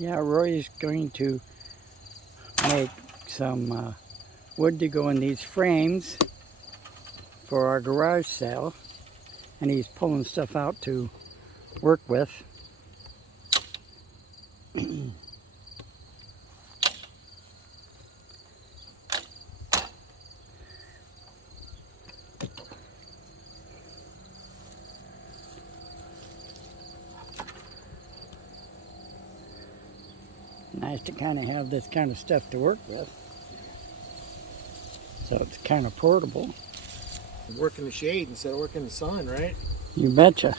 Yeah, Roy's going to make some wood to go in these frames for our garage sale, and he's pulling stuff out to work with. Nice to kind of have this kind of stuff to work with. So it's kind of portable. Work in the shade instead of work in the sun, right? You betcha.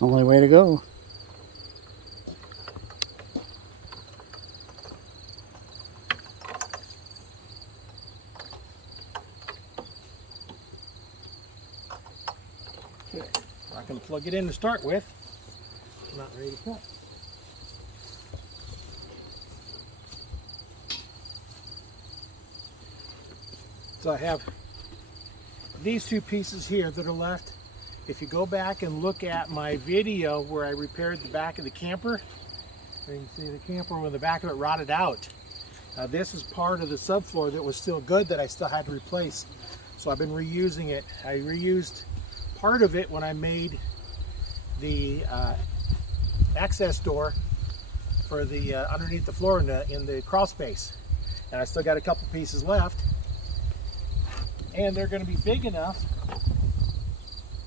Only way to go. Okay, I'm not going to plug it in to start with. I'm not ready to cut. So I have these two pieces here that are left. If you go back and look at my video where I repaired the back of the camper, you can see the camper with the back of it rotted out. This is part of the subfloor that was still good that I still had to replace. So I've been reusing it. I reused part of it when I made the access door for the underneath the floor in the crawl space. And I still got a couple pieces left. And they're going to be big enough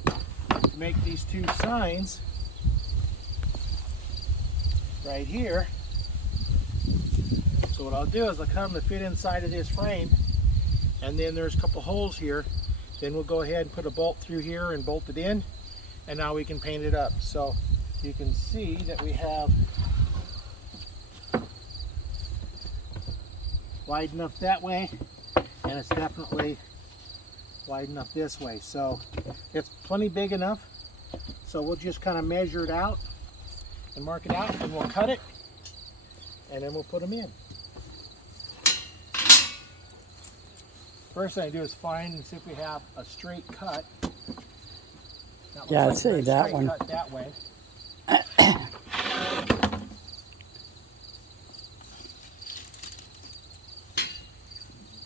to make these two signs right here. So what I'll do is I'll cut them to fit inside of this frame, and then there's a couple holes here. Then we'll go ahead and put a bolt through here and bolt it in, and now we can paint it up. So you can see that we have wide enough that way, and it's definitely wide enough this way. So it's plenty big enough. So we'll just kind of measure it out and mark it out, and we'll cut it, and then we'll put them in. First thing I do is find and see if we have a straight cut. Yeah, I'd say that one. Cut that way.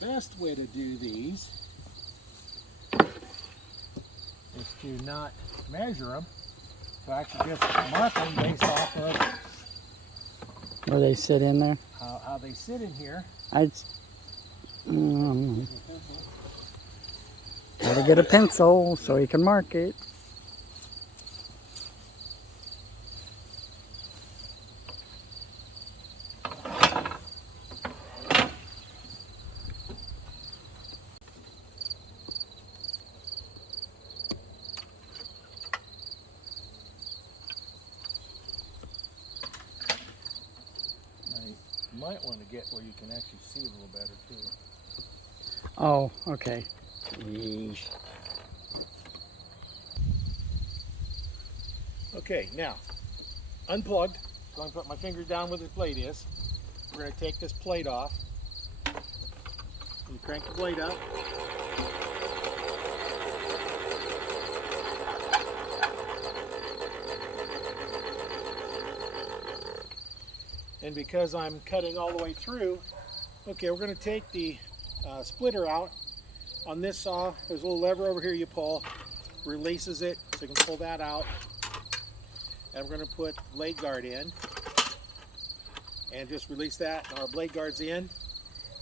Best way to do these is to not measure them, to actually just mark them based off of Where they sit in there. how they sit in here. I'd gotta get a pencil so he can mark it. You might want to get where you can actually see a little better too. Oh, okay. Yeesh. Okay, now, unplugged. So I'm going to put my fingers down where the plate is. We're going to take this plate off. You crank the blade up. And because I'm cutting all the way through, okay, we're going to take the splitter out. On this saw, there's a little lever over here you pull, releases it, so you can pull that out. And we're going to put blade guard in, and just release that. Now our blade guard's in,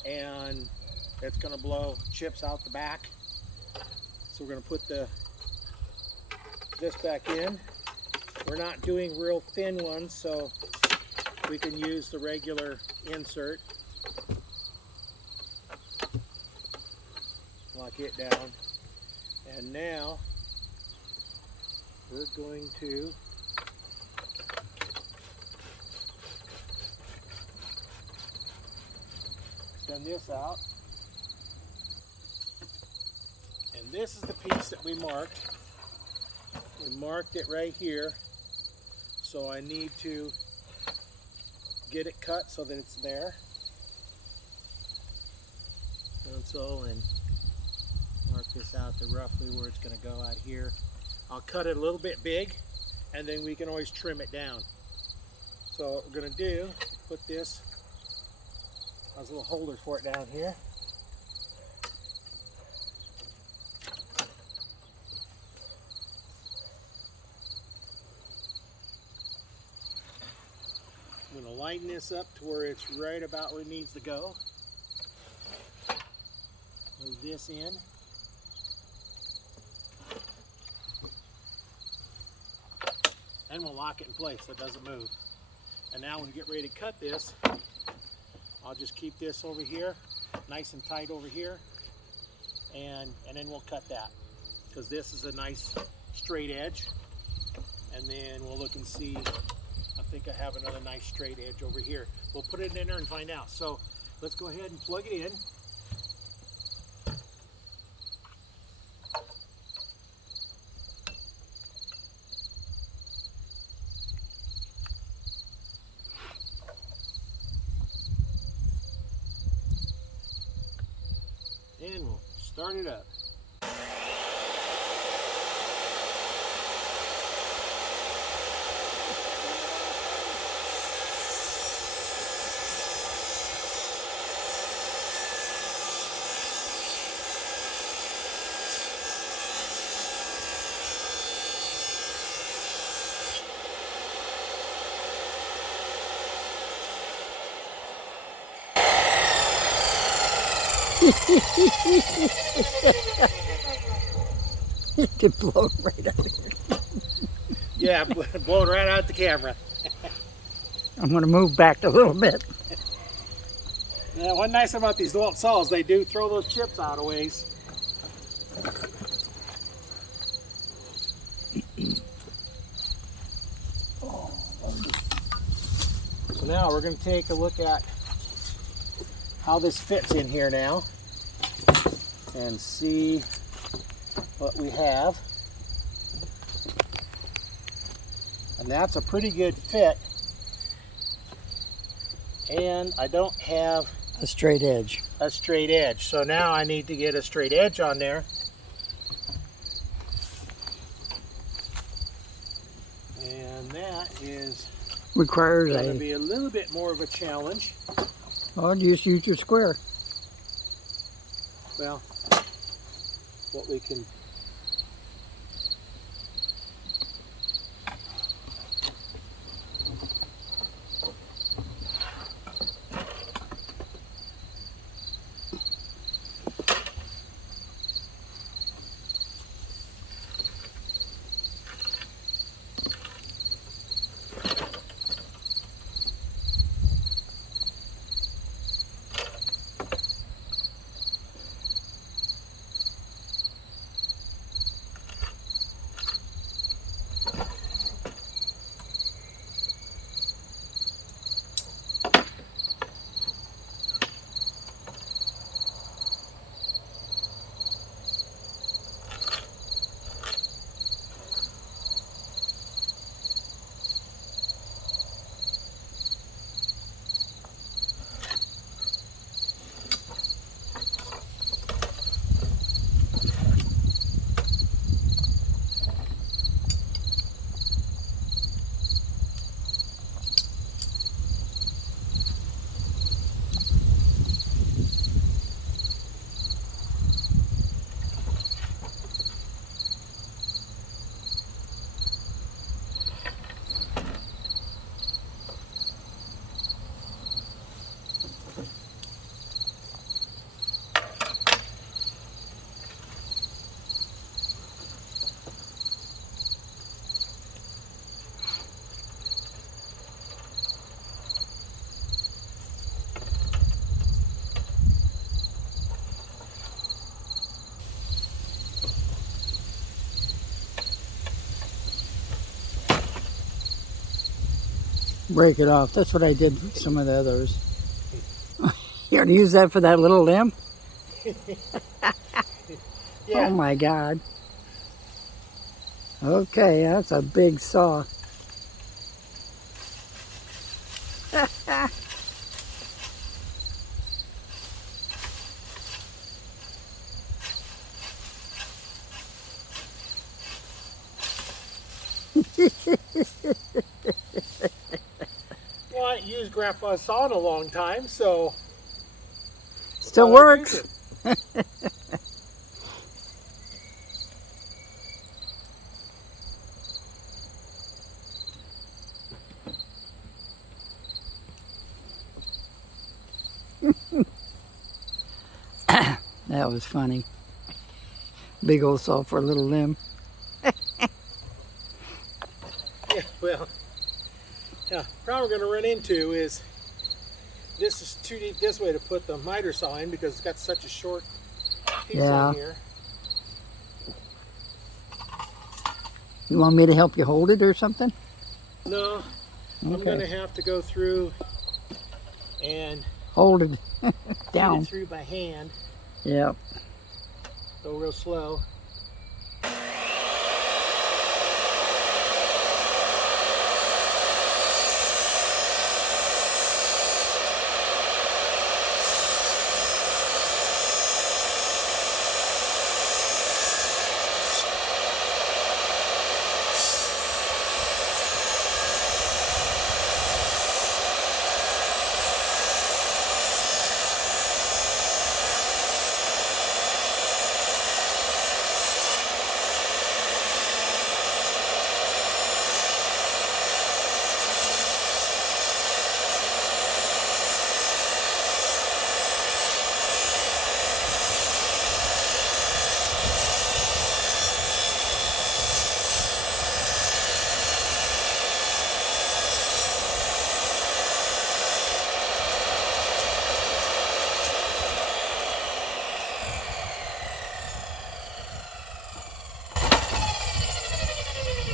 and it's going to blow chips out the back. So we're going to put this back in. We're not doing real thin ones, so we can use the regular insert. Lock it down. And now we're going to extend this out. And this is the piece that we marked. We marked it right here. So I need to get it cut so that it's there. Pencil and mark this out to roughly where it's going to go out here. I'll cut it a little bit big, and then we can always trim it down. So what we're going to do, put this, there's a little holder for it down here. I'm going to lighten this up to where it's right about where it needs to go. Move this in. And we'll lock it in place so it doesn't move. And now when we get ready to cut this, I'll just keep this over here, nice and tight over here, and then we'll cut that. Because this is a nice straight edge. And then we'll look and see, I think I have another nice straight edge over here. We'll put it in there and find out. So let's go ahead and plug it in. And we'll start it up. To blow right out of here. Yeah, blowing right out the camera. I'm going to move back a little bit. Yeah, one nice thing about these DeWalt saws, they do throw those chips out a ways. So now we're going to take a look at how this fits in here now and see what we have. And that's a pretty good fit. And I don't have A straight edge. a straight edge. So now I need to get a straight edge on there. And that is Requires going to a... be a little bit more of a challenge. Oh, just use your square. Well, what we can... Break it off. That's what I did with some of the others. You want to use that for that little limb? Yeah. Oh my God. Okay, that's a big saw. Grandpa's saw in a long time, so Still thought I'd use works. it. That was funny. Big old saw for a little limb. Yeah, well, yeah, problem we're going to run into is this is too deep this way to put the miter saw in because it's got such a short piece Yeah. on here. You want me to help you hold it or something? No, I'm Okay. going to have to go through and Hold it feed down. it through by hand. Yep. Go real slow.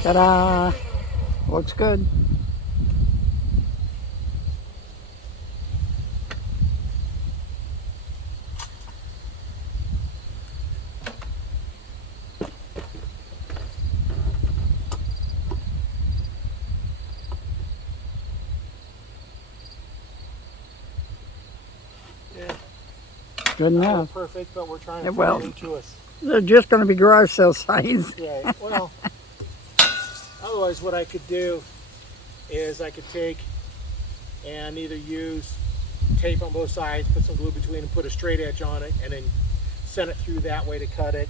Ta-da! Looks good. Yeah, Good not enough. perfect, but we're trying Yeah, to well. fit it into us. They're just going to be garage sale size. Right. Well, otherwise what I could do is I could take and either use tape on both sides, put some glue between and put a straight edge on it, and then send it through that way to cut it.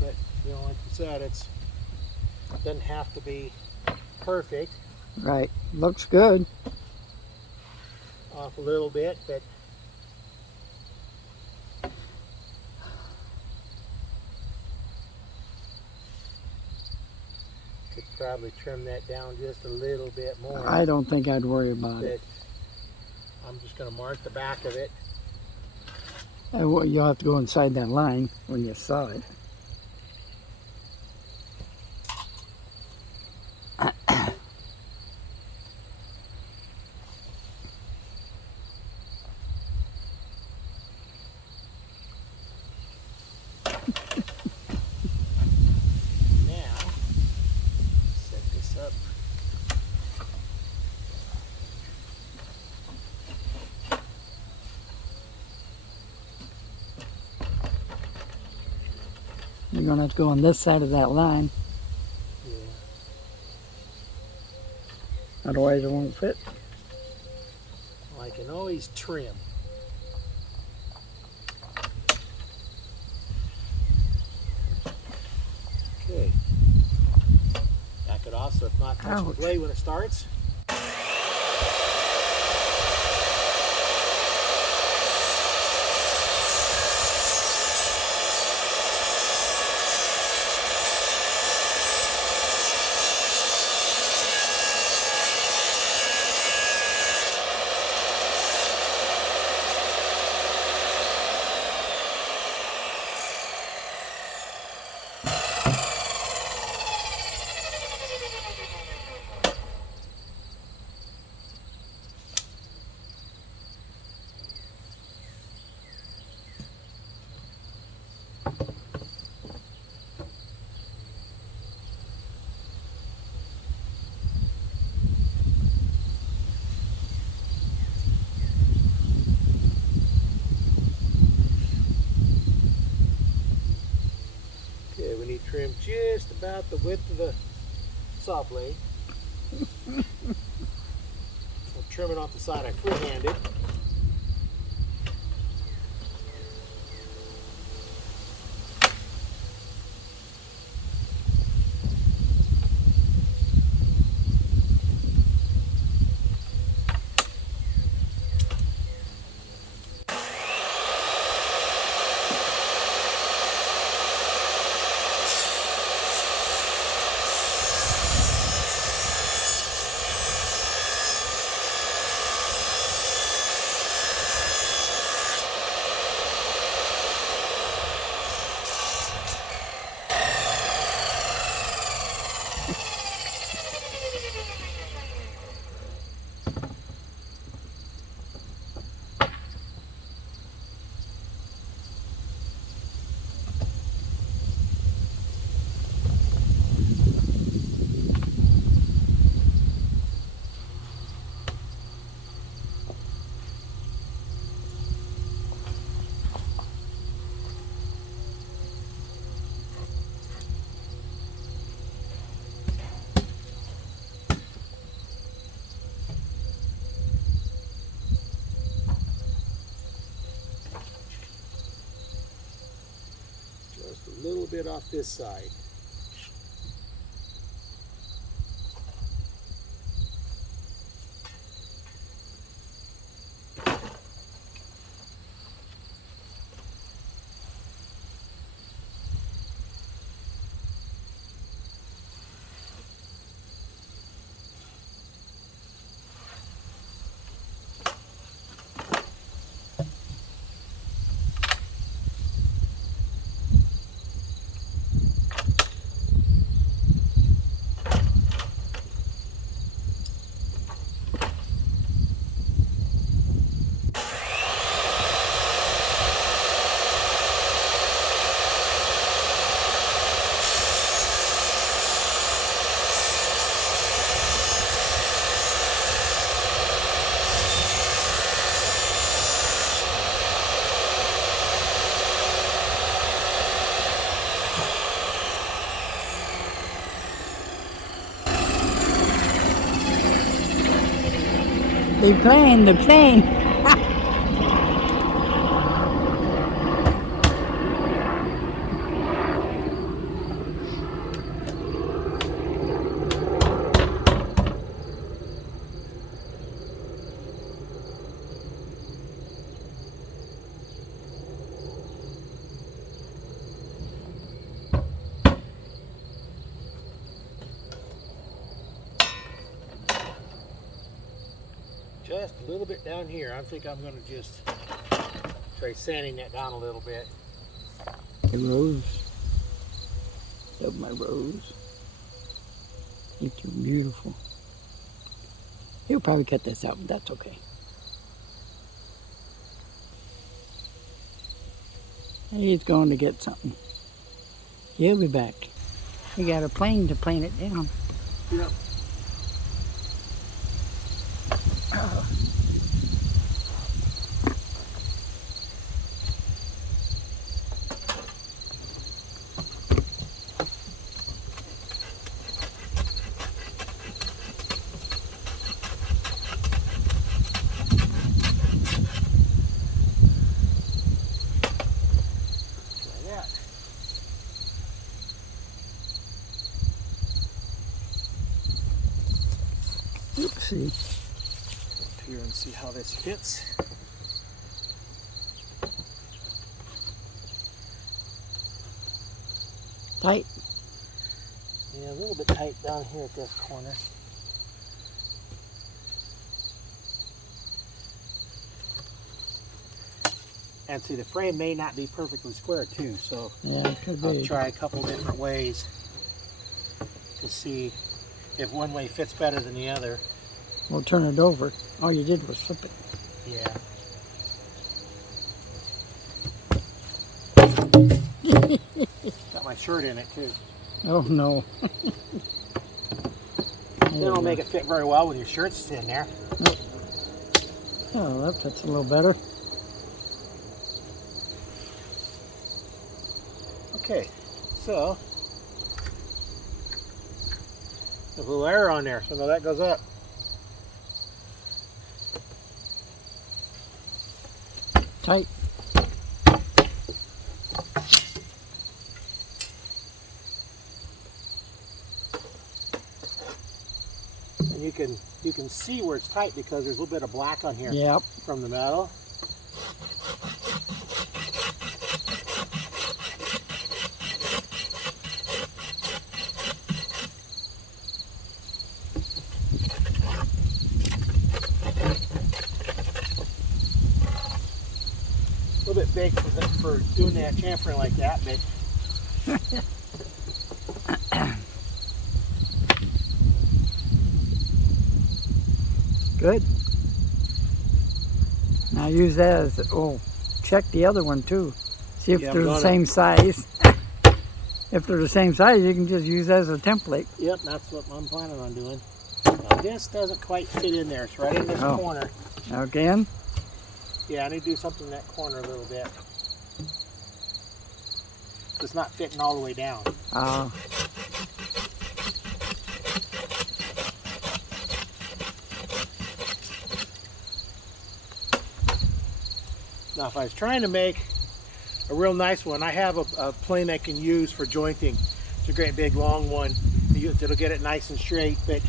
But you know, like you said, it doesn't have to be perfect. Right. Looks good. Off a little bit, but could probably trim that down just a little bit more. I don't think I'd worry about But it. I'm just going to mark the back of it. Well, you'll have to go inside that line when you saw it. Now, set this up. You're going to have to go on this side of that line. Yeah. Otherwise it won't fit. Well, I can always trim. Okay. Back it off so it's not touching the Ouch. blade when it starts. Okay, we need trim just about the width of the saw blade. We'll trim it off the side I freehanded. Just a little bit off this side. They're playing. Just a little bit down here. I think I'm going to just try sanding that down a little bit. The rose. Love my rose. It's beautiful. He'll probably cut this out, but that's okay. He's going to get something. He'll be back. He got a plane to plane it down. Yep. Oopsie. Up here and see how this fits. Tight. Yeah, a little bit tight down here at this corner. And see, the frame may not be perfectly square too, so Yeah, it could I'll be. try a couple different ways to see if one way fits better than the other. We'll turn it over. All you did was flip it. Yeah. Got my shirt in it too. Oh no. They don't make it fit very well when your shirt's in there. Nope. Oh, that fits a little better. Okay, so there's a little error on there, so now that goes up. tight. And you can see where it's tight because there's a little bit of black on here. Yep. From the metal. A little bit big for doing that chamfering like that, but Good. Now use that as, oh, check the other one too. See if they're the same size. If they're the same size, you can just use that as a template. Yep, that's what I'm planning on doing. Now, this doesn't quite fit in there. It's right in this corner. Again? Yeah, I need to do something in that corner a little bit. It's not fitting all the way down. Now, if I was trying to make a real nice one, I have a plane I can use for jointing. It's a great big long one. It'll get it nice and straight, but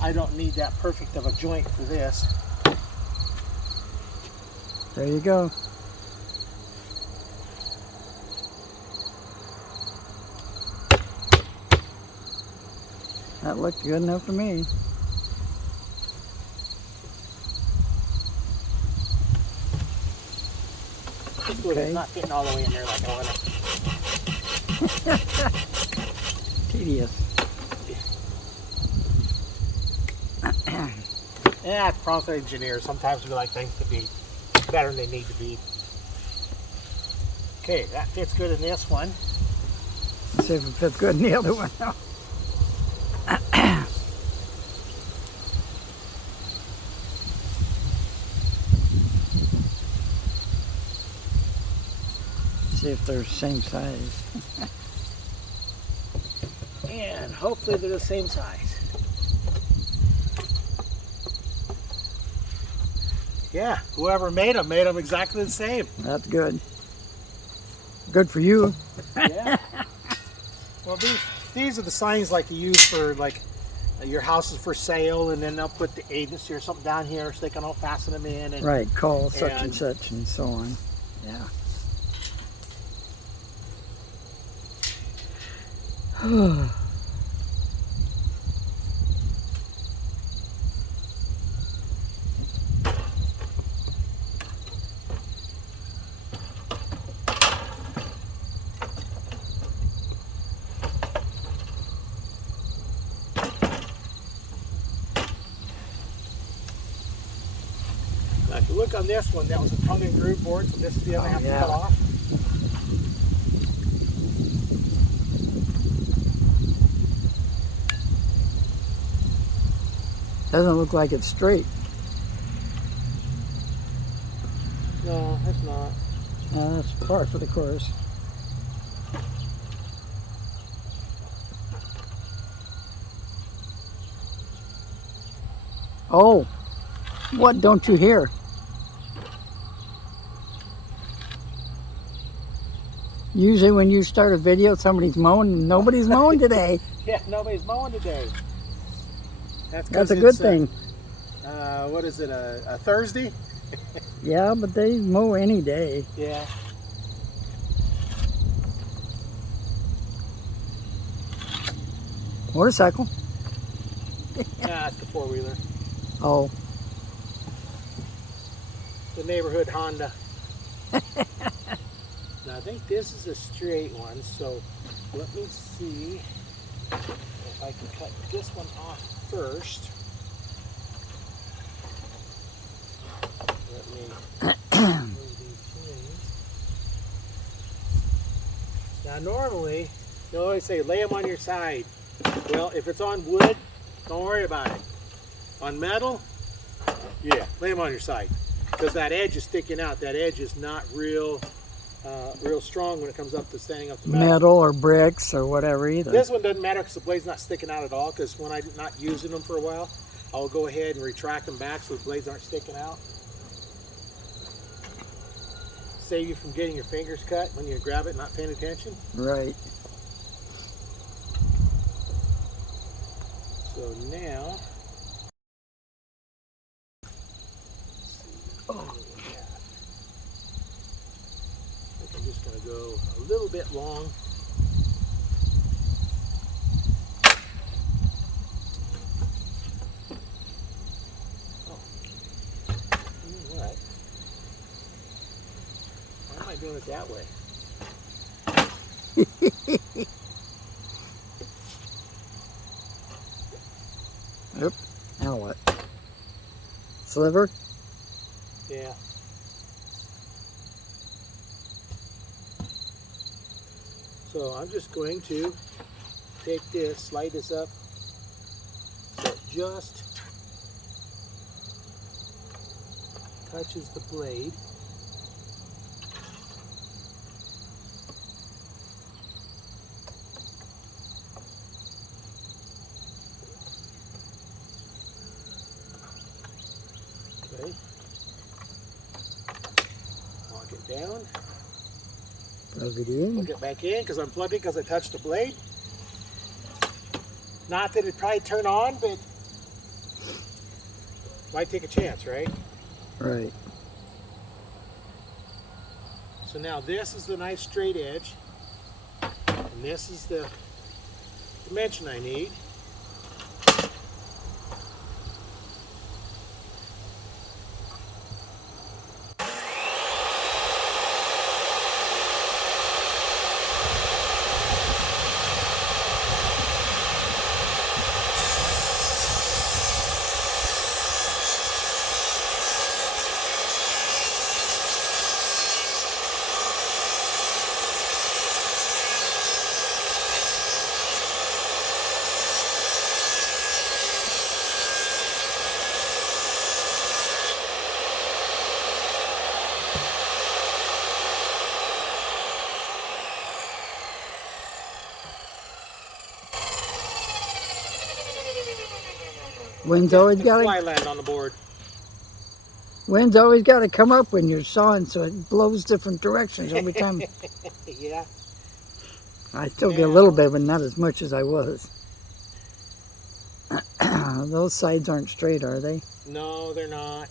I don't need that perfect of a joint for this. There you go. That looked good enough to me. Okay. It's not fitting all the way in there like I want it. Tedious. Yeah, it's problem with engineers. Sometimes we like things to be better than they need to be. Okay, that fits good in this one. Let's see if it fits good in the other one. See if they're the same size. And hopefully they're the same size. Yeah, whoever made them exactly the same. That's good. Good for you. Yeah. Well, these are the signs like you use for like your house is for sale, and then they'll put the agency or something down here so they can all fasten them in. And, right, call such and such and so on. Yeah. Now, if you look on this one, that was a tongue and groove board, so this is the other half to cut off. Doesn't look like it's straight. No, it's not. That's par for the course. Oh, what don't you hear? Usually when you start a video, somebody's mowing. Nobody's mowing today. Yeah, nobody's mowing today. That's a good thing. What is it, a Thursday? Yeah, but they mow any day. Yeah. Motorcycle. Nah, it's the four-wheeler. Oh. The neighborhood Honda. Now I think this is a straight one, so let me see if I can cut this one off first. Let me move these things. Now normally, they always say lay them on your side. Well, if it's on wood, don't worry about it. On metal, yeah, lay them on your side. Because that edge is sticking out. That edge is not real strong when it comes up to standing up the metal or bricks or whatever either. This one doesn't matter because the blade's not sticking out at all, because when I'm not using them for a while, I'll go ahead and retract them back so the blades aren't sticking out. save you from getting your fingers cut when you grab it, not paying attention. Right. So now, Oh. I think I'm just going to go a little bit long. Oh, you know what? Why am I doing it that way? Yep. Now what? Sliver? Yeah. So I'm just going to take this, slide this up so it just touches the blade. Okay. Lock it down. Plug it in. Plug it back in because I'm plugging because I touched the blade. Not that it'd probably turn on, but might take a chance, right? Right. So now this is the nice straight edge, and this is the dimension I need. Wind's always got Fly to. land on the board. Wind's always got to come up when you're sawing, so it blows different directions every time. Yeah. I still get a little bit, but not as much as I was. Those sides aren't straight, are they? No, they're not.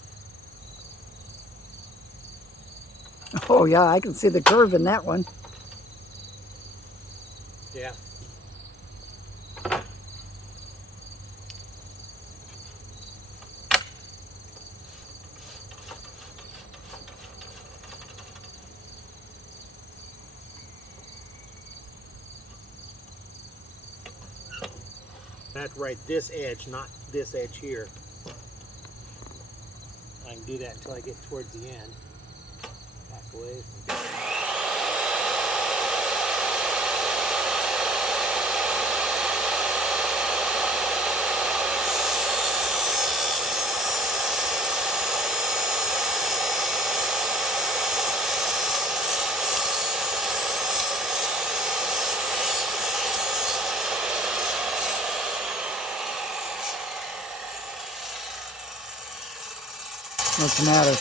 Oh yeah, I can see the curve in that one. Yeah. I have to write this edge, not this edge here. I can do that until I get towards the end. Back away. What's the matter?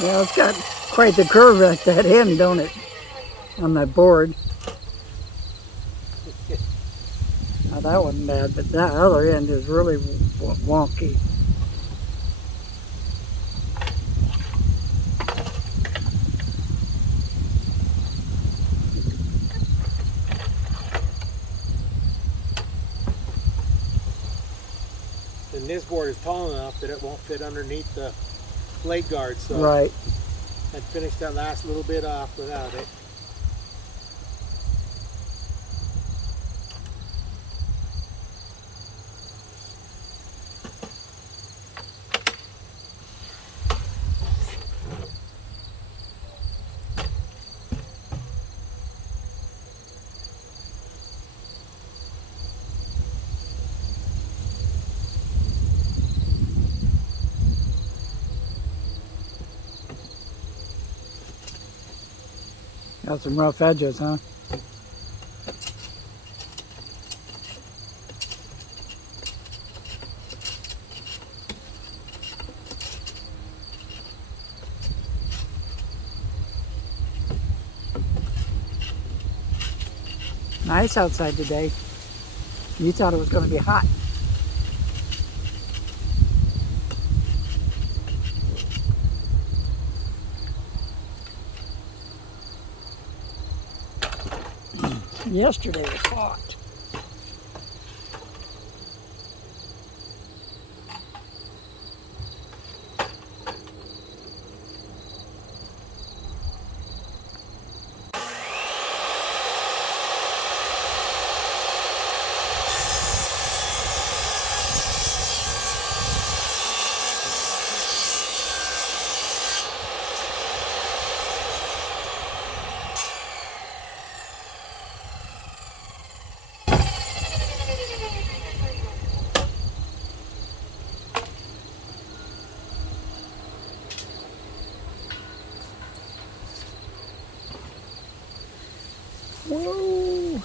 Yeah, it's got quite the curve at that end, don't it? On that board. that wasn't bad, but that other end is really wonky. And this board is tall enough that it won't fit underneath the blade guard, so Right. I'd finish that last little bit off without it. Got some rough edges, huh? Nice outside today. You thought it was going to be hot. Yesterday was hot. Whoa!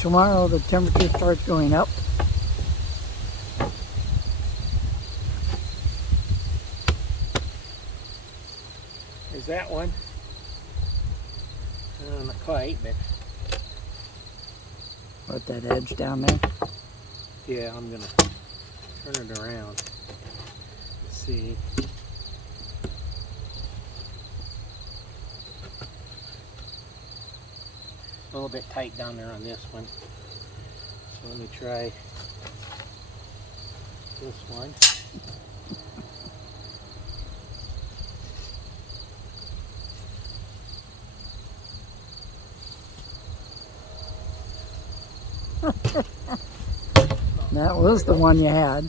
Tomorrow the temperature starts going up. There's that one. Not quite, but Put that edge down there. yeah, I'm gonna turn it around. Let's see. A little bit tight down there on this one. So let me try this one. That was the one you had.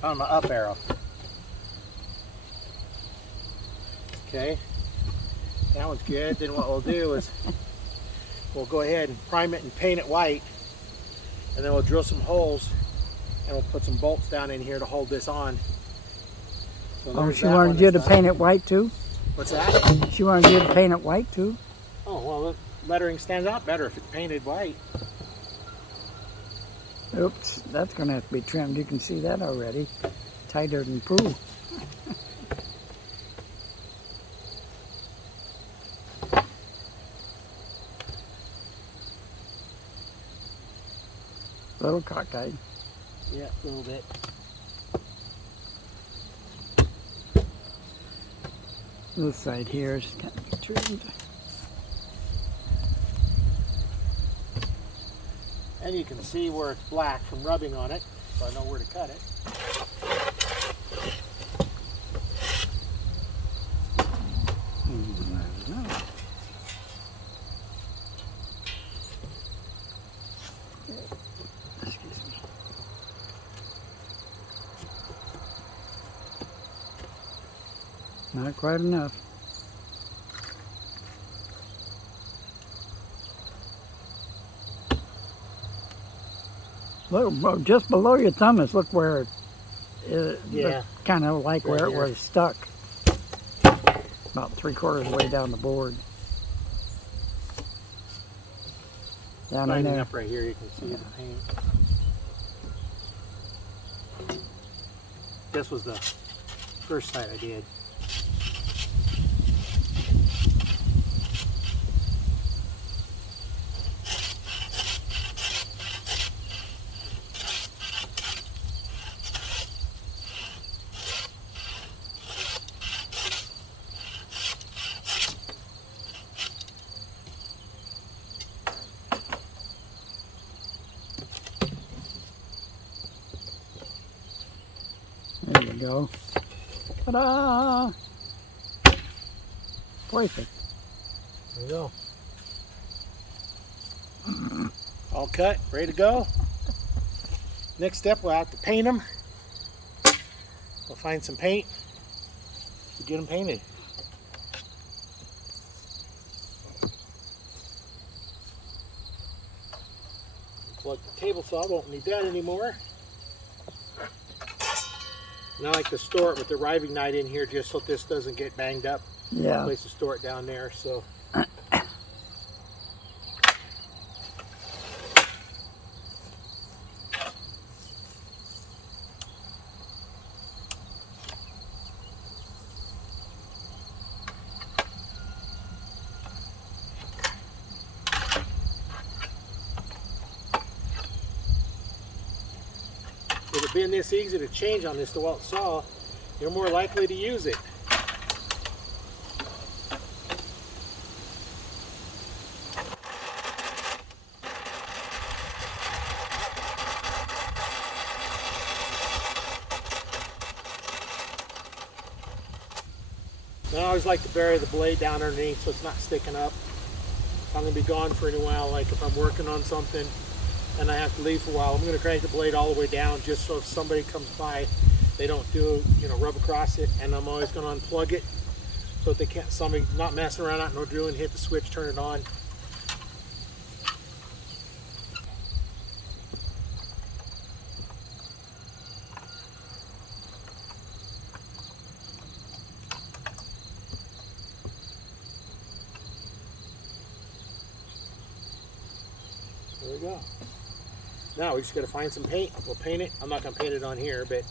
Found my up arrow. Okay, that one's good. Then what we'll do is we'll go ahead and prime it and paint it white, and then we'll drill some holes and we'll put some bolts down in here to hold this on. So Oh, there's she that wanted one you to that's paint it white too? What's that? She wanted you to paint it white too? Oh, well, the lettering stands out better if it's painted white. Oops, that's going to have to be trimmed. You can see that already. Tighter than poo. Little cockeyed. Yeah, a little bit. This side here is kind of trimmed. And you can see where it's black from rubbing on it, so I know where to cut it. Excuse me. Not quite enough. Look, just below your thumb is look where it, Yeah. kind of like Right where it here. was stuck. About 3/4 way down the board. Down in Lining there. up right here, you can see the paint. This was the first side I did. go. Ta-da! Perfect. There you go. All cut, ready to go. Next step, we'll have to paint them. We'll find some paint to get them painted. Plug the table saw, won't need that anymore. And I like to store it with the riving knight in here just so this doesn't get banged up. Yeah. Place to store it down there. So. With it being this easy to change on this DeWalt saw, you're more likely to use it. I always like to bury the blade down underneath so it's not sticking up. I'm going to be gone for a while, like if I'm working on something and I have to leave for a while, I'm going to crank the blade all the way down just so if somebody comes by, they don't do, rub across it. And I'm always going to unplug it so that they can't, somebody not messing around out no drilling, hit the switch, turn it on. There we go. Now we just got to find some paint. We'll paint it. I'm not going to paint it on here, but